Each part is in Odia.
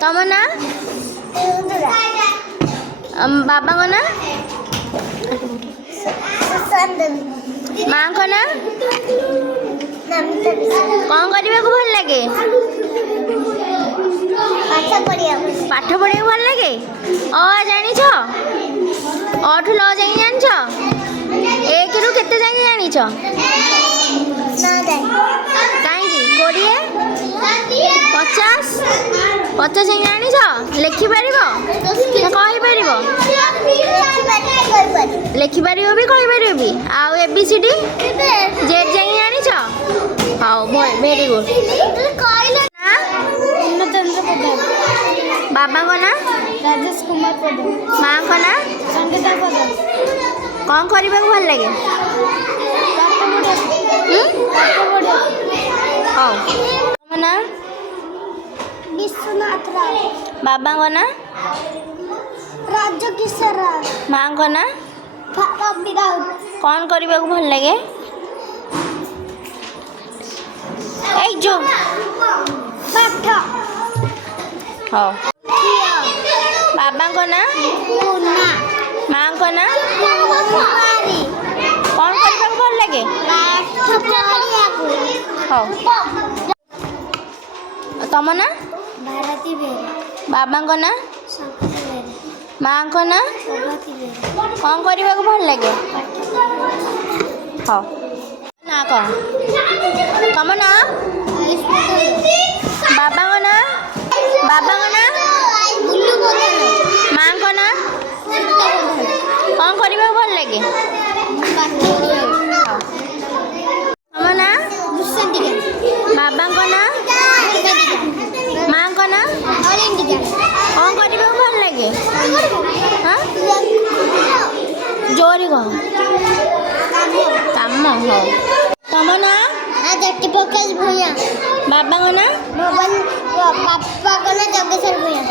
ତମ ନାଁ? ବାବାଙ୍କ ନାଁ? ମାଙ୍କ ନାଁ? କ'ଣ କରିବାକୁ ଭଲ ଲାଗେ? ପାଠ ପଢ଼ିବାକୁ ଭଲ ଲାଗେ। ଅ ଜାଣିଛ? ଅ ଠୁ ଲ ଯାଇ ଜାଣିଛ? 1 ରୁ କେତେ ଯାଇ ଜାଣିଛ? କାହିଁକି? 20 50 50 ଯାଇ ଜାଣିଛ? ଲେଖିପାରିବ ନା କହିପାରିବ? ଲେଖିପାରିବ ବି କହିପାରିବ ବି। ଆଉ ABCD ଜେଡ୍ ଯାଇ ଜାଣିଛ? ହଉ ଭେରି ଗୁଡ୍। ବାବାଙ୍କ ନାଁ? ରାଜେଶ କୁମାର ପ୍ରଧାନ। ମାଙ୍କ ନାଁ? ସଙ୍ଗୀତା ପ୍ରଧାନ। କ'ଣ କରିବାକୁ ଭଲ ଲାଗେ? ହଉ। ତମ ନାଁ? ବିଶ୍ୱନାଥ ରାୟ। ବାବାଙ୍କ ନାଁ? ରାଜକିଶୋର ରାୟ। ମାଙ୍କ ନାଁ? ରବି ରାଉତ। କ'ଣ କରିବାକୁ ଭଲ ଲାଗେ? ଏଇ ଯୋଉ ପାଠ। ହଉ। ବାବାଙ୍କ ନାଁ? ପୁନା। ମାଙ୍କ ନାଁ? କୁମାରୀ। କ'ଣ କରିବାକୁ ଭଲ ଲାଗେ? ପାଠ ପଢ଼ିବାକୁ। ହଉ। ତମ ନାଁ? ଭାରତୀ ବେହେରା। ବାବାଙ୍କ ନାଁ? ଶଙ୍କର ବେହେରା। ମାଙ୍କ ନାଁ? ପ୍ରଭାତୀ ବେହେରା। କ'ଣ କରିବାକୁ ଭଲ ଲାଗେ? ହଉ। ନାଁ କ'ଣ? ତମ ନାଁ? ବାବାଙ୍କ ନାଁ? ବାବାଙ୍କ ନାଁ? ମାଙ୍କ ନାଁ? କ'ଣ କରିବାକୁ ଭଲ ଲାଗେ? ତମ ନାଁ? ବାବାଙ୍କ ନାଁ? ମାଙ୍କ ନାଁ? କ'ଣ କରିବାକୁ ଭଲ ଲାଗେ? ହଁ ଜୋରେ କହ। କାମ। ହଉ। ତମ ନାଁ? ଜ୍ୟୋତି ପ୍ରକାଶ ଭୂୟାଁ। ବାବାଙ୍କ ନାଁ? ବାପାଙ୍କ ନାଁ ଜଗେଶ୍ୱର ଭୂୟାଁ।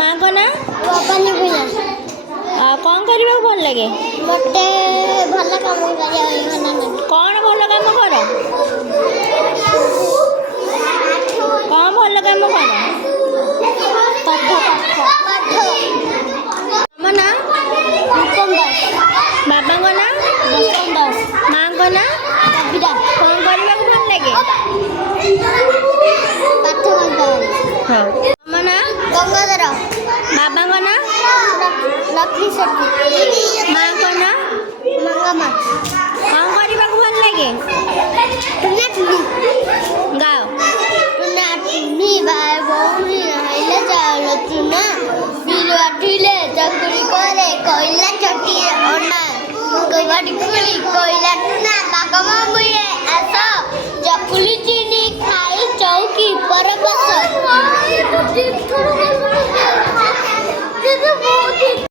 ମାଙ୍କ ନାଁ? ଭବାନୀ ଭୂୟାଁ। ଆଉ କ'ଣ କରିବାକୁ ଭଲ ଲାଗେ? ଗୋଟେ ଭଲ କାମ କରିବା ଭଲ ଲାଗେ। କ'ଣ ଭଲ କାମ କର? କ'ଣ ଭଲ କାମ କର? ପାଠ। ତମ ନାଁ? ରୂପମ ଦାସ। ବାବାଙ୍କ ନାଁ? ବସନ୍ତ ଦାସ। ମାଙ୍କ ନାଁ? କବିତା। କ'ଣ କରିବାକୁ ଭଲ ଲାଗେ? ପାଠ ଭଲ। ହଉ। ତମ ନାଁ? ଗଙ୍ଗାଧର। ବାବାଙ୍କ ନାଁ? ଲକ୍ଷ୍ମୀ ସେଠୀ। ମାଙ୍କ ନାଁ? ମଙ୍ଗମା। କ'ଣ କରିବାକୁ ଭଲ ଲାଗେ? ଟୁନା ଟୁନି। ଗାଅ। ଟୁନା ଟୁନି ଭାଇ ଭଉଣୀ ରହିଲେ ଚାଉଳ ଚୁନା ବିଲ ବାଟିଲେ ଚକୁଳି କରେ କହିଲା ଚଟିଏ ଅନା କବାଡ଼ି ଖୋଳି କହିଲା ଟୁନା ବାଗ ମାମୁଏ ଆସ ଚକୁଳି ଚିନି ଖାଇ ଚୌକି ପର ବସ